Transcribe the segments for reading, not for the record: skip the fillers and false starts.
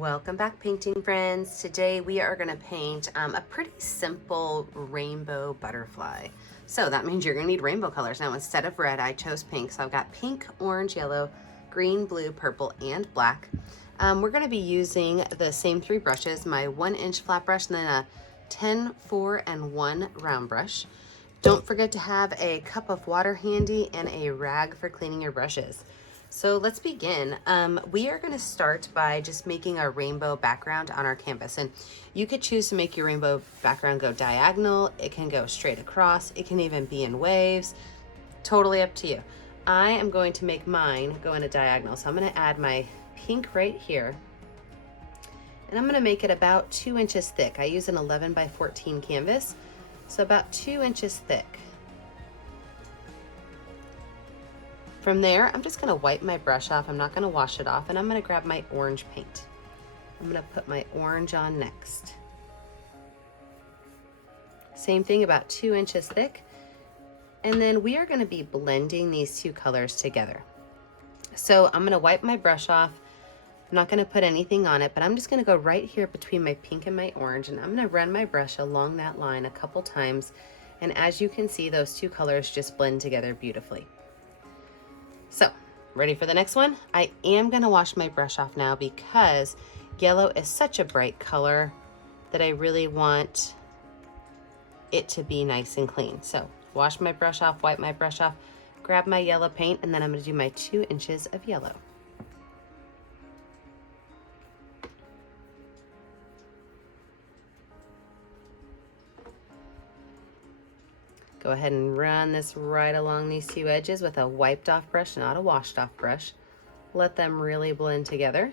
Welcome back, painting friends. Today we are going to paint a pretty simple rainbow butterfly. So that means you're going to need rainbow colors. Now instead of red, I chose pink. So I've got pink, orange, yellow, green, blue, purple, and black. We're going to be using the same three brushes, my 1-inch flat brush and then a 10, 4, and 1 round brush. Don't forget to have a cup of water handy and a rag for cleaning your brushes. So let's begin. We are going to start by just making our rainbow background on our canvas. And you could choose to make your rainbow background go diagonal. It can go straight across. It can even be in waves. Totally up to you. I am going to make mine go in a diagonal. So I'm going to add my pink right here. And I'm going to make it about 2 inches thick. I use an 11 by 14 canvas. So about 2 inches thick. From there, I'm just gonna wipe my brush off. I'm not gonna wash it off, and I'm gonna grab my orange paint. I'm gonna put my orange on next. Same thing, about 2 inches thick. And then we are gonna be blending these two colors together. So I'm gonna wipe my brush off. I'm not gonna put anything on it, but I'm just gonna go right here between my pink and my orange, and I'm gonna run my brush along that line a couple times. And as you can see, those two colors just blend together beautifully. So, ready for the next one? I am going to wash my brush off now because yellow is such a bright color that I really want it to be nice and clean. So, wash my brush off, wipe my brush off, grab my yellow paint, and then I'm going to do my 2 inches of yellow. Go ahead and run this right along these two edges with a wiped off brush, not a washed off brush. Let them really blend together.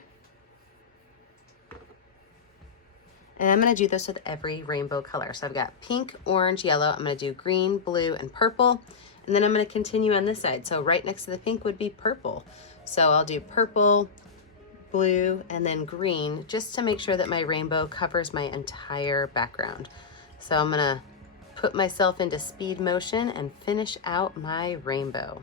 And I'm going to do this with every rainbow color. So I've got pink, orange, yellow. I'm going to do green, blue, and purple. And then I'm going to continue on this side. So right next to the pink would be purple. So I'll do purple, blue, and then green just to make sure that my rainbow covers my entire background. So I'm going to put myself into speed motion and finish out my rainbow.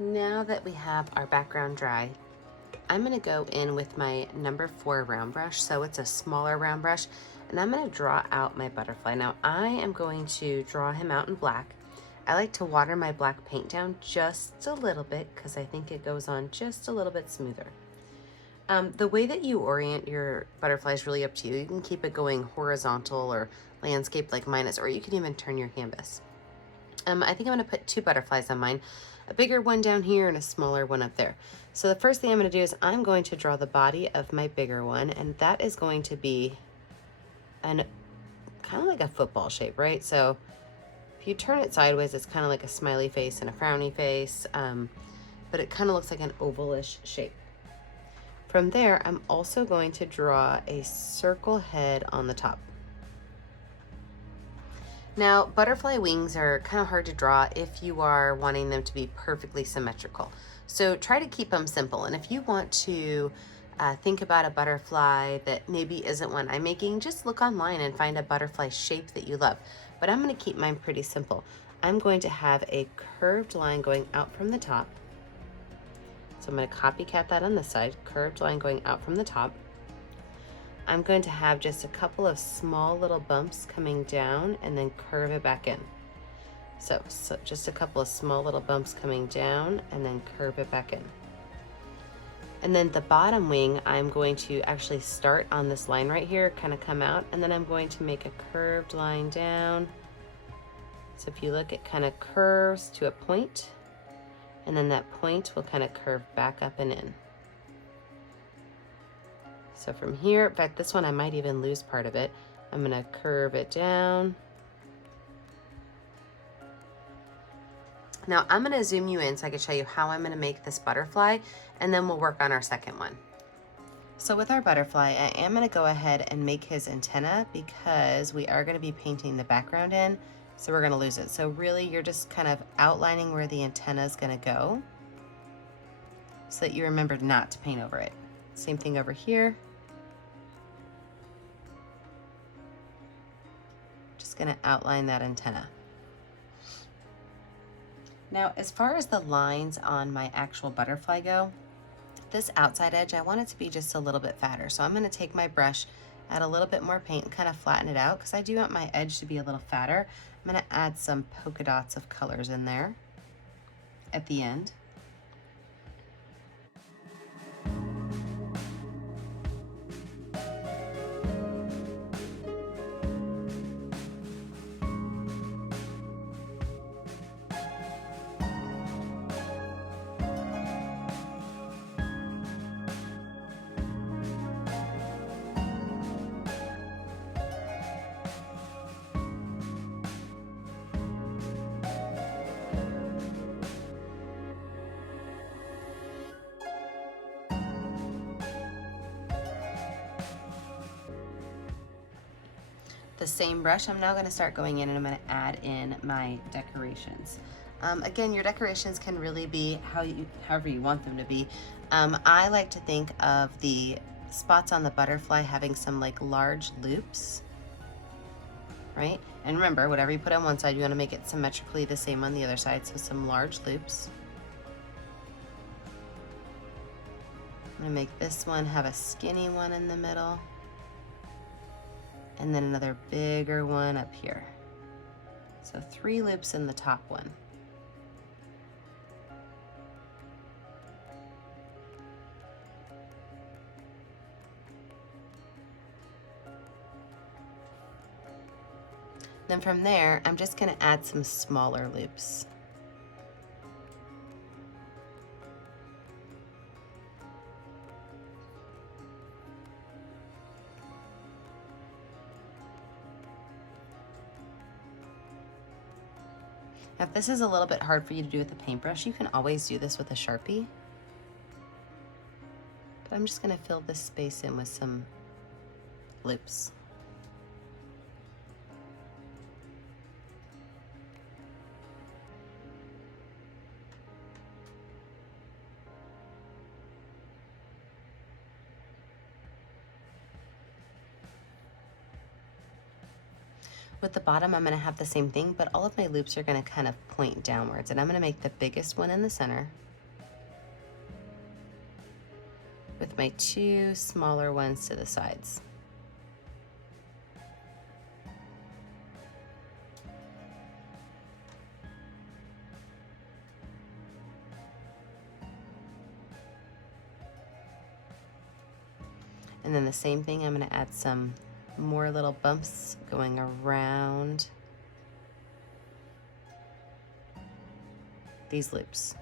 Now that we have our background dry, I'm going to go in with my number 4 round brush. So it's a smaller round brush, and I'm going to draw out my butterfly. Now I am going to draw him out in black. I like to water my black paint down just a little bit because I think it goes on just a little bit smoother. The way that you orient your butterfly is really up to you. You can keep it going horizontal or landscape like mine is, or you can even turn your canvas. I think I'm going to put 2 butterflies on mine, a bigger one down here and a smaller one up there. So the first thing I'm going to do is I'm going to draw the body of my bigger one, and that is going to be an kind of like a football shape, right? So if you turn it sideways, it's kind of like a smiley face and a frowny face, but it kind of looks like an ovalish shape. From there, I'm also going to draw a circle head on the top. Now, butterfly wings are kind of hard to draw if you are wanting them to be perfectly symmetrical. So try to keep them simple. And if you want to think about a butterfly that maybe isn't one I'm making, just look online and find a butterfly shape that you love. But I'm going to keep mine pretty simple. I'm going to have a curved line going out from the top. So I'm going to copycat that on this side, curved line going out from the top. I'm going to have just a couple of small little bumps coming down and then curve it back in. So just a couple of small little bumps coming down and then curve it back in. And then the bottom wing, I'm going to actually start on this line right here, kind of come out, and then I'm going to make a curved line down. So if you look, it kind of curves to a point, and then that point will kind of curve back up and in. So from here, in fact, this one I might even lose part of it. I'm gonna curve it down. Now I'm gonna zoom you in so I can show you how I'm gonna make this butterfly, and then we'll work on our second one. So with our butterfly, I am gonna go ahead and make his antenna because we are gonna be painting the background in, so we're gonna lose it. So really you're just kind of outlining where the antenna is gonna go so that you remember not to paint over it. Same thing over here. Just gonna outline that antenna. Now, as far as the lines on my actual butterfly go, this outside edge, I want it to be just a little bit fatter. So I'm gonna take my brush, add a little bit more paint and kind of flatten it out because I do want my edge to be a little fatter. I'm gonna add some polka dots of colors in there at the end. The same brush, I'm now going to start going in and I'm going to add in my decorations. Again, your decorations can really be however you want them to be. I like to think of the spots on the butterfly having some like large loops, right? And remember, whatever you put on one side, you want to make it symmetrically the same on the other side, so some large loops. I'm going to make this one have a skinny one in the middle, and then another bigger one up here. So 3 loops in the top one. Then from there, I'm just going to add some smaller loops. Now, if this is a little bit hard for you to do with a paintbrush, you can always do this with a Sharpie. But I'm just going to fill this space in with some loops. With the bottom, I'm going to have the same thing, but all of my loops are going to kind of point downwards, and I'm going to make the biggest one in the center with my 2 smaller ones to the sides. And then the same thing, I'm going to add some more little bumps going around these loops.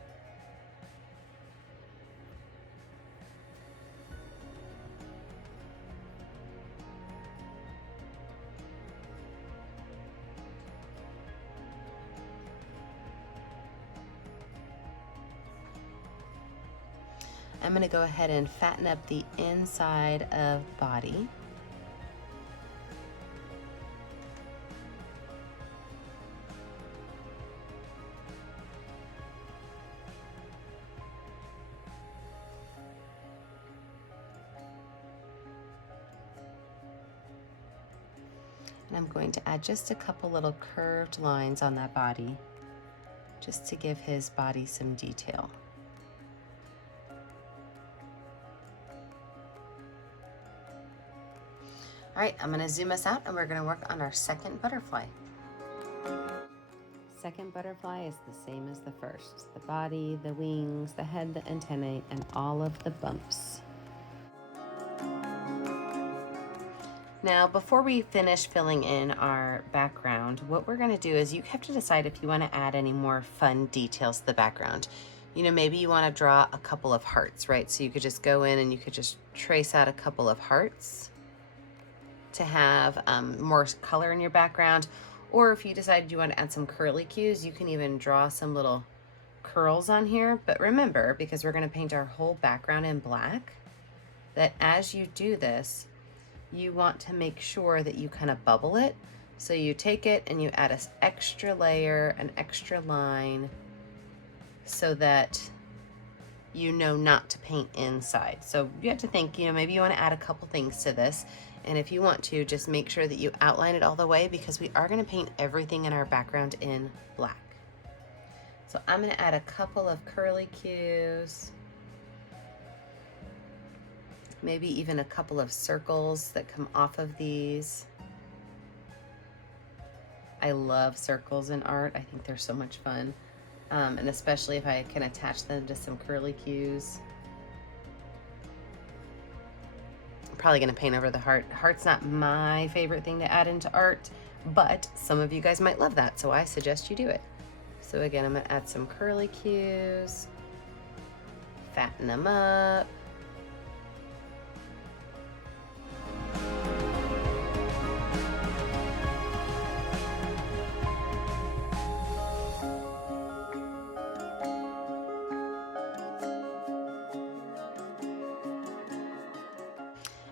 I'm going to go ahead and fatten up the inside of body. And I'm going to add just a couple little curved lines on that body, just to give his body some detail. All right, I'm gonna zoom us out and we're gonna work on our second butterfly. Second butterfly is the same as the first. The body, the wings, the head, the antennae, and all of the bumps. Now, before we finish filling in our background, what we're gonna do is you have to decide if you wanna add any more fun details to the background. You know, maybe you wanna draw a couple of hearts, right? So you could just go in and you could just trace out a couple of hearts to have more color in your background. Or if you decide you wanna add some curly cues, you can even draw some little curls on here. But remember, because we're gonna paint our whole background in black, that as you do this, you want to make sure that you kind of bubble it. So you take it and you add an extra layer, an extra line, so that you know not to paint inside. So you have to think, you know, maybe you want to add a couple things to this. And if you want to, just make sure that you outline it all the way, because we are going to paint everything in our background in black. So I'm going to add a couple of curly cues. Maybe even a couple of circles that come off of these. I love circles in art. I think they're so much fun. And especially if I can attach them to some curly cues. I'm probably gonna paint over the heart. Heart's not my favorite thing to add into art, but some of you guys might love that, so I suggest you do it. So again, I'm gonna add some curly cues, fatten them up.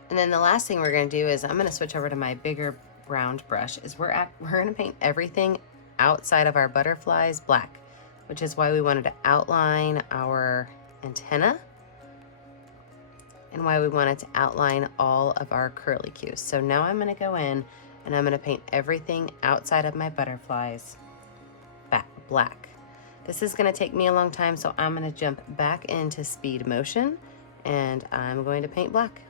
And then the last thing we're gonna do is I'm gonna switch over to my bigger round brush. We're gonna paint everything outside of our butterflies black, which is why we wanted to outline our antenna and why we wanted to outline all of our curly cues. So now I'm gonna go in and I'm gonna paint everything outside of my butterflies black. This is gonna take me a long time, so I'm gonna jump back into speed motion and I'm going to paint black.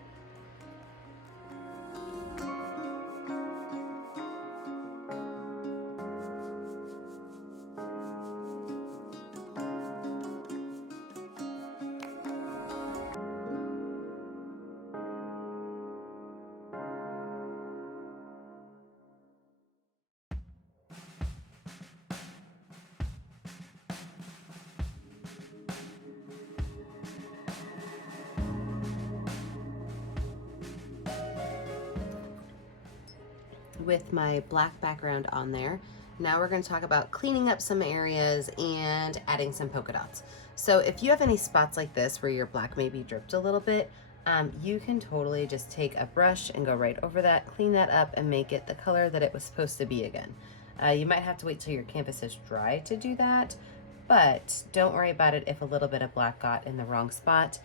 With my black background on there, now we're going to talk about cleaning up some areas and adding some polka dots. So if you have any spots like this where your black maybe dripped a little bit, you can totally just take a brush and go right over that, clean that up, and make it the color that it was supposed to be again. You might have to wait till your canvas is dry to do that, but don't worry about it if a little bit of black got in the wrong spot,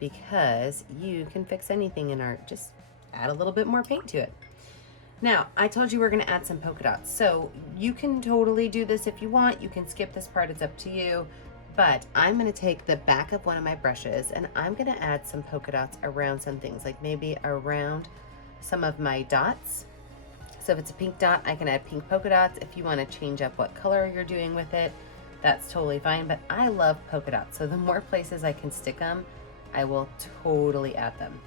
because you can fix anything in art. Just add a little bit more paint to it. Now, I told you we're gonna add some polka dots, so you can totally do this if you want. You can skip this part, it's up to you. But I'm gonna take the back of one of my brushes and I'm gonna add some polka dots around some things, like maybe around some of my dots. So if it's a pink dot, I can add pink polka dots. If you wanna change up what color you're doing with it, that's totally fine, but I love polka dots. So the more places I can stick them, I will totally add them.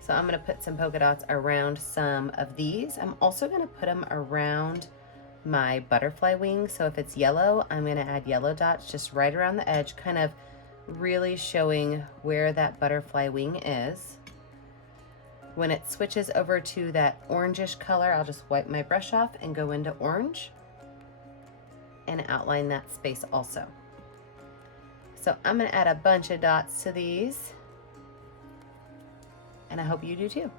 So I'm gonna put some polka dots around some of these. I'm also gonna put them around my butterfly wing. So if it's yellow, I'm gonna add yellow dots just right around the edge, kind of really showing where that butterfly wing is. When it switches over to that orangish color, I'll just wipe my brush off and go into orange and outline that space also. So I'm gonna add a bunch of dots to these, and I hope you do too.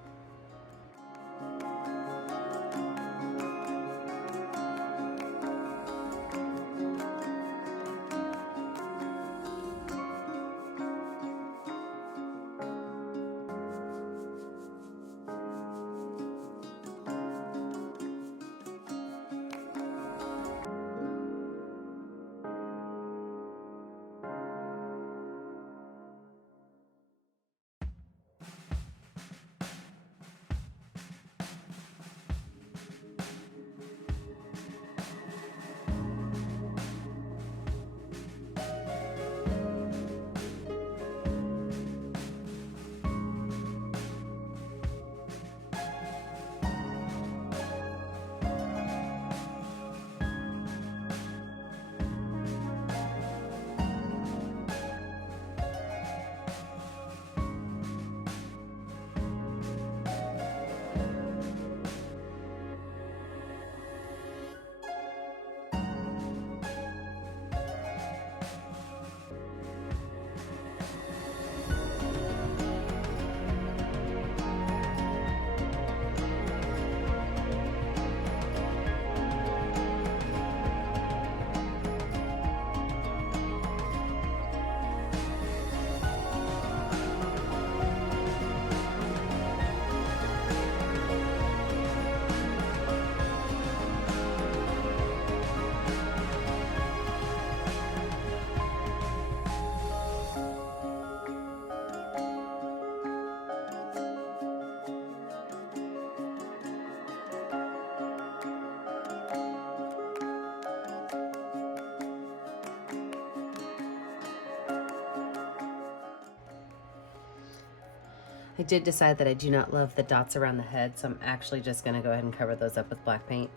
I did decide that I do not love the dots around the head, so I'm actually just gonna go ahead and cover those up with black paint.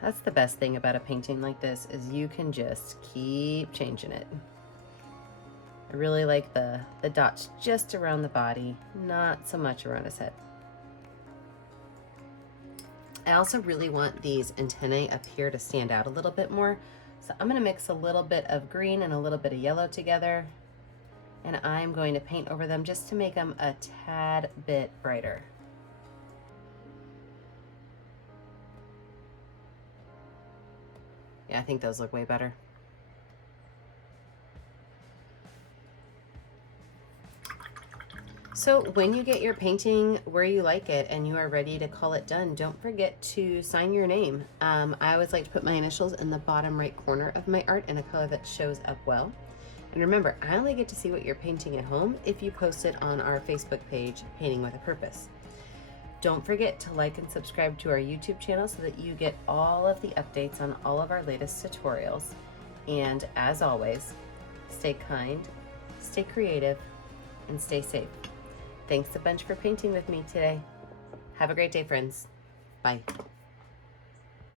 That's the best thing about a painting like this, is you can just keep changing it. I really like the dots just around the body, not so much around his head. I also really want these antennae up here to stand out a little bit more. So I'm gonna mix a little bit of green and a little bit of yellow together, and I'm going to paint over them just to make them a tad bit brighter. Yeah, I think those look way better. So when you get your painting where you like it and you are ready to call it done, don't forget to sign your name. I always like to put my initials in the bottom right corner of my art in a color that shows up well. And remember, I only get to see what you're painting at home if you post it on our Facebook page, Painting with a Purpose. Don't forget to like and subscribe to our YouTube channel so that you get all of the updates on all of our latest tutorials. And as always, stay kind, stay creative, and stay safe. Thanks a bunch for painting with me today. Have a great day, friends. Bye.